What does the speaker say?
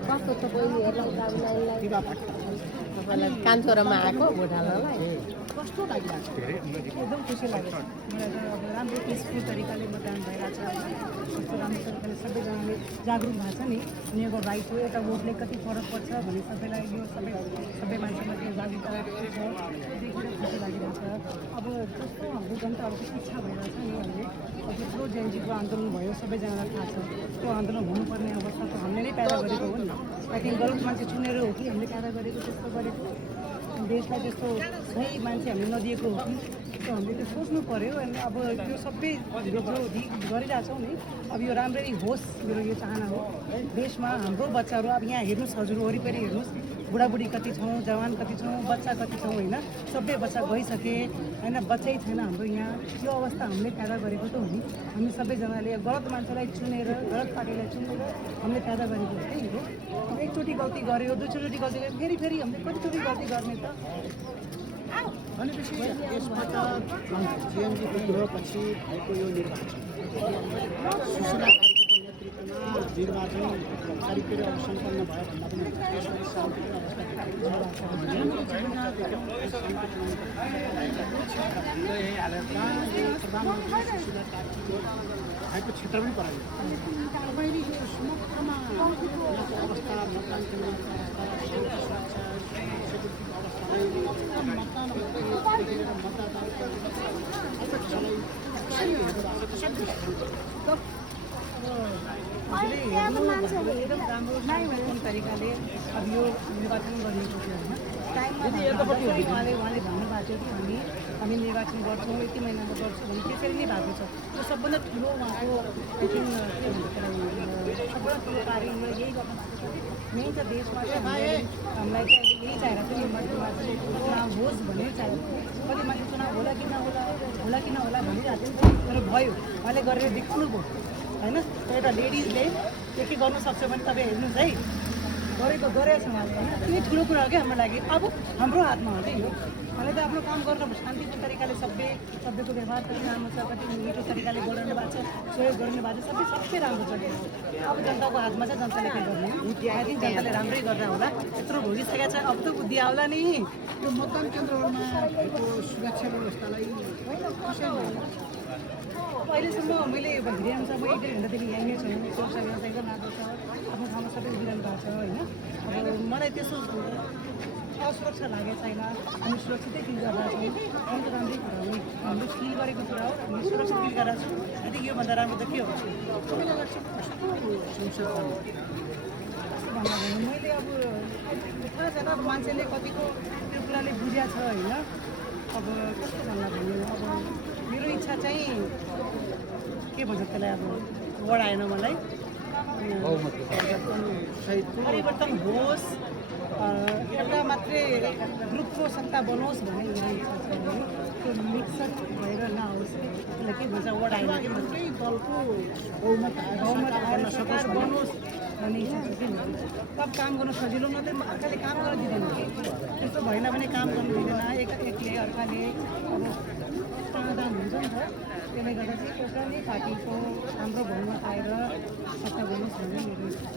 कस्तो छ बहिनीहरूलाई दाजुभाइलाई तपाईँलाई कान्छोरामा आएको भोटालालाई कस्तो लागिरहेको छ एकदम खुसी लाग्यो मलाई त अब राम्रो पिसफुल तरिकाले मतदान भइरहेछ कस्तो राम्रो तरिकाले सबैजनाले जागरुक भएको छ नि अनि अब राइट हो एउटा भोटले कति फरक पर्छ भन्ने सबैलाई यो सबै मान्छेमा त्यो जागरुकता छ देखेर खुसी लागिरहेछ अब जस्तो हाम्रो जनताहरूको इच्छा भइरहेछ नि अहिले अब त्यत्रो जेएनजीको आन्दोलन भयो सबैजनालाई थाहा छ त्यो आन्दोलन हुनुपर्ने अवस्था त हामीले नै पैदा गरेको हो नि आई थिङ्क गलत मान्छे चुनेर हो कि हामीले पैदा गरेको त्यस्तो गरेको देशलाई त्यस्तो सही मान्छे हामीले नदिएको हो कि त्यो हामीले त्यो सोच्नु पऱ्यो अनि अब त्यो सबै जो गरिरहेछौँ नि अब यो राम्ररी होस् मेरो यो चाहना हो देशमा हाम्रो बच्चाहरू अब यहाँ हेर्नुहोस् हजुर वरिपरि हेर्नुहोस् बुढाबुढी कति छौँ जवान कति छौँ बच्चा कति छौँ होइन सबै बच्चा गइसके होइन बच्चै छैन हाम्रो यहाँ यो अवस्था हामीले पैदा गरेको त हो नि हामी सबैजनाले गलत मान्छेलाई चुनेर गलत पार्टीलाई चुनेर हामीले पैदा गरेको हो त्यही हो एकचोटि गल्ती गऱ्यो दुईचोटि गल्ती गऱ्यो फेरि हामीले कतिचोटि गल्ती गर्ने त भनेपछि यसबाट जिएनजी विद्रोहपछि भएको यो निर्वाचन सुशीला कार्कीको नेतृत्वमा निर्वाचन करिब अब सम्पन्न भयो भन्दा पनि यसरी शान्तिको प्रधानमन्त्री सुशीला कार्कीको भएको क्षेत्र पनि परायो तपाईँले यो समग्रमा यहाँको अवस्था मतदान केन्द्रको अवस्था एकदम राम्रो कुन तरिकाले अब यो निर्वाचन गरिएको थियो होइन उहाँले भन्नुभएको थियो कि हामी निर्वाचन गर्छौँ यति महिनामा गर्छौँ भने त्यसरी नै भएको छ त्यो सबभन्दा ठुलो उहाँको आई थिङ्क सबभन्दा ठुलो कार्य उनीहरूले यही गर्नु भएको छ मेन त देशमा चाहिँ हामीलाई चाहिँ यही चाहिरहेको थियो चुनाव होस् भन्ने चाहिएको थियो कति मान्छे चुनाव होला कि नहोला भनिरहेको थियो तर भयो उहाँले गरेर देखाउनु भयो होइन एउटा लेडिजले के गर्नु सक्छ भने तपाईँ हेर्नुहोस् है गरेको छ उहाँले होइन त्यही ठुलो कुरा हो क्या हाम्रो लागि अब हाम्रो हातमा हो त्यही हो उहाँले त आफ्नो काम गर्न शान्तिको तरिकाले सबैको व्यवहार कति राम्रो छ कति मिठो तरिकाले बोलाउनु भएको छ सहयोग गर्नु भएको छ सबै राम्रो छ अब जनताको हातमा चाहिँ जनताले के गर्ने आई थिङ्क जनताले राम्रै गर्दा होला यत्रो भोगिसकेको छ अब त बुद्धि आउला नि यो मतदान केन्द्रहरूमा भएको सुरक्षा व्यवस्थालाई अहिलेसम्म मैले भन्ने अनुसार म 1.5 घन्टादेखि यहीँ नै छु सुरक्षा व्यवस्था एकदम राम्रो छ आफ्नो ठाउँमा सबै उभिरहनु भएको छ होइन अब मलाई त्यसो असुरक्षा लागेको छैन हामी सुरक्षितै फिल गरिरहेको छौँ अनि त राम्रै कुरा हो हामीले फिल गरेको कुरा हो हामी सुरक्षित फिल गरिरहेको छौँ यदि योभन्दा राम्रो त के हो मैले अब थाहा छैन अब मान्छेले कतिको त्यो कुराले बुझ्या छ होइन अब कस्तो भन्दा भन्यो अब मेरो इच्छा चाहिँ के भन्छ त्यसलाई अब वर्ड आएन मलाई परिवर्तन होस् एउटा मात्रै ग्रुपको सत्ता बनोस् भन्ने मेरो इच्छा छ त्यो मिक्सअप भएर नहोस् त्यसलाई के भन्छ वर्ड आएन कि मात्रै दलको बहुमत आएर सरकार बनोस् भन्ने इच्छा छ कि तब काम गर्नु सजिलो मात्रै अर्काले काम गर्न दिँदैन कि त्यस्तो भएन भने काम गर्नु दिँदैन एकले अर्काले अब समाधान हुन्छ नि त त्यसले गर्दा चाहिँ एउटा नै पार्टीको हाम्रो बहुमत आएर सत्ता गर्नुहोस् भन्ने मेरो इच्छा छ